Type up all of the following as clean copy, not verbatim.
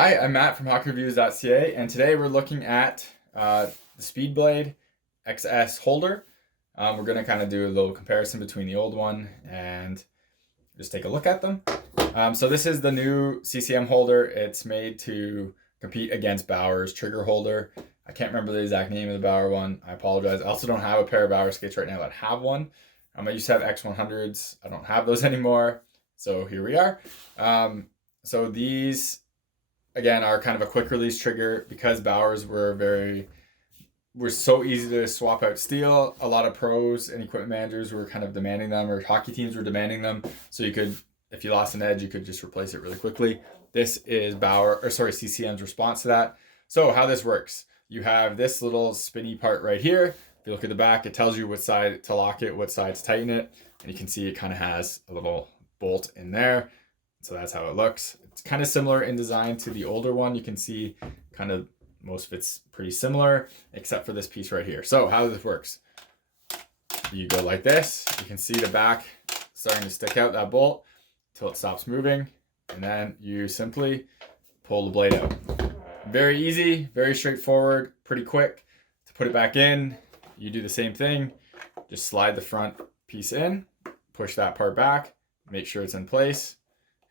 Hi, I'm Matt from hockeyreviews.ca, and today we're looking at the Speedblade XS holder. We're going to kind of do a little comparison between the old one and just take a look at them. So this is the new CCM holder. It's made to compete against Bauer's trigger holder. I can't remember the exact name of the Bauer one. I apologize. I also don't have a pair of Bauer skates right now that have one. I used to have X100s. I don't have those anymore. So here we are. So these again are kind of a quick release trigger because Bauer's were so easy to swap out steel. A lot of pros and equipment managers were kind of demanding them, or hockey teams were demanding them. So you could, if you lost an edge, you could just replace it really quickly. This is CCM's response to that. So how this works, you have this little spinny part right here. If you look at the back, it tells you what side to lock it, what side to tighten it. And you can see it kind of has a little bolt in there. So that's how it looks. It's kind of similar in design to the older one. You can see kind of most of it's pretty similar, except for this piece right here. So how this works, you go like this. You can see the back starting to stick out, that bolt, until it stops moving. And then you simply pull the blade out. Very easy, very straightforward, pretty quick. To put it back in, you do the same thing. Just slide the front piece in, push that part back, make sure it's in place.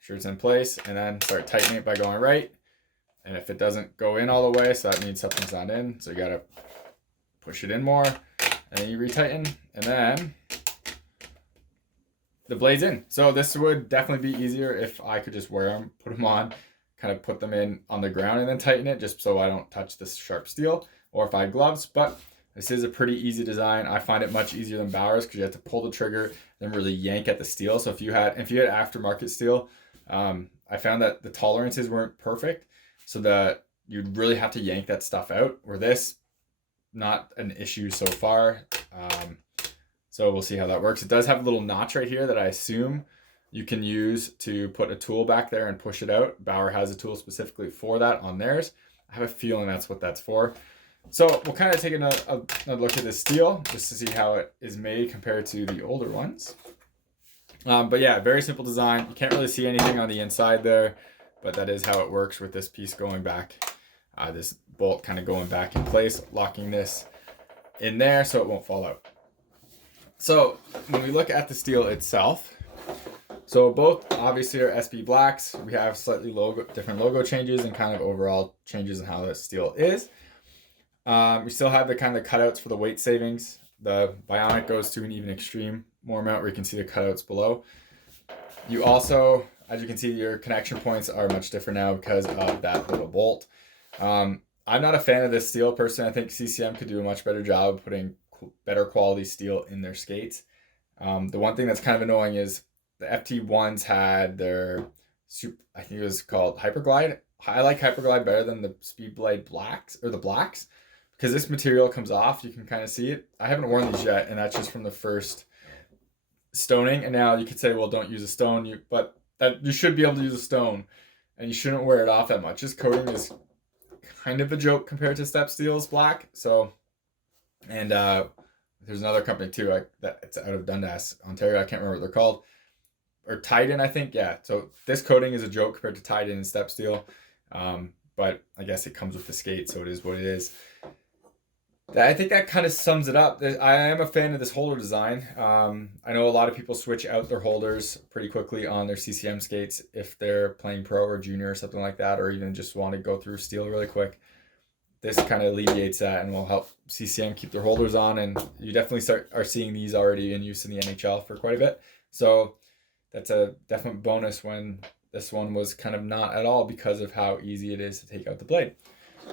And then start tightening it by going right. And if it doesn't go in all the way, so that means something's not in, so you gotta push it in more, and then you retighten, and then the blade's in. So this would definitely be easier if I could just wear them, put them on, kind of put them in on the ground and then tighten it, just so I don't touch this sharp steel, or if I had gloves. But this is a pretty easy design. I find it much easier than Bauer's because you have to pull the trigger and really yank at the steel. So if you had aftermarket steel, I found that the tolerances weren't perfect, so that you'd really have to yank that stuff out. Where this, not an issue so far. So we'll see how that works. It does have a little notch right here that I assume you can use to put a tool back there and push it out. Bauer has a tool specifically for that on theirs. I have a feeling that's what that's for. So we'll kind of take a look at this steel just to see how it is made compared to the older ones. But yeah, very simple design. You can't really see anything on the inside there, but that is how it works with this piece going back. This bolt kind of going back in place, locking this in there so it won't fall out. So when we look at the steel itself, so both obviously are SB blacks. We have slightly different logo changes and kind of overall changes in how the steel is. We still have the kind of cutouts for the weight savings. The Videomic goes to an even extreme more amount where you can see the cutouts below. You also, as you can see, your connection points are much different now because of that little bolt. I'm not a fan of this steel personally. I think CCM could do a much better job of putting better quality steel in their skates. The one thing that's kind of annoying is the FT1s had their, I think it was called Hyperglide. I like Hyperglide better than the Speedblade blacks, or the blacks, because this material comes off. You can kind of see it. I haven't worn these yet, and that's just from the first stoning. And now you could say, well, don't use a stone, but that you should be able to use a stone, and you shouldn't wear it off that much. This coating is kind of a joke compared to Step Steel's black. So, and there's another company too, that it's out of Dundas, Ontario. I can't remember what they're called, or Titan, I think. Yeah. So this coating is a joke compared to Titan and Step Steel, but I guess it comes with the skate, so it is what it is. I think that kind of sums it up. I am a fan of this holder design. I know a lot of people switch out their holders pretty quickly on their CCM skates if they're playing pro or junior or something like that, or even just want to go through steel really quick. This kind of alleviates that and will help CCM keep their holders on, and you definitely are seeing these already in use in the NHL for quite a bit. So that's a definite bonus when this one was kind of not at all because of how easy it is to take out the blade.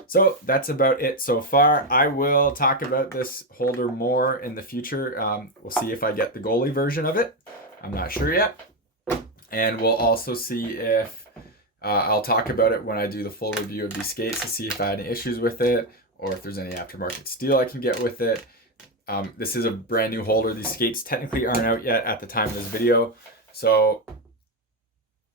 So that's about it so far. I will talk about this holder more in the future. We'll see if I get the goalie version of it. I'm not sure yet. And we'll also see if I'll talk about it when I do the full review of these skates to see if I had any issues with it or if there's any aftermarket steel I can get with it. This is a brand new holder. These skates technically aren't out yet at the time of this video. So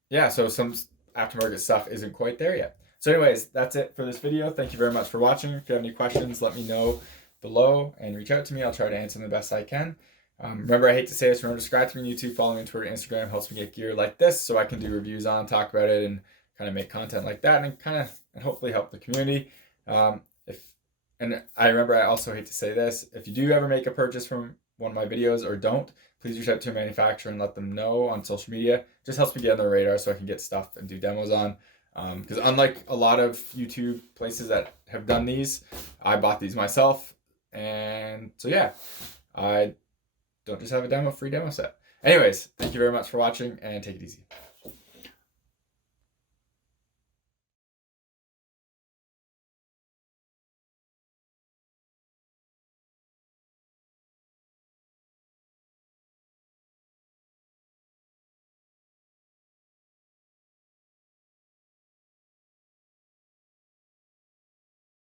yeah, so some aftermarket stuff isn't quite there yet. So anyways, that's it for this video. Thank you very much for watching. If you have any questions, let me know below and reach out to me. I'll try to answer them the best I can. Remember, I hate to say this, remember to subscribe to me on YouTube, follow me on Twitter, Instagram, helps me get gear like this so I can do reviews on, talk about it, and kind of make content like that and hopefully help the community. And I remember, I also hate to say this, if you do ever make a purchase from one of my videos or don't, please reach out to a manufacturer and let them know on social media. It just helps me get on their radar so I can get stuff and do demos on. Because unlike a lot of YouTube places that have done these, I bought these myself. And so yeah, I don't just have a free demo set. Anyways, thank you very much for watching, and take it easy.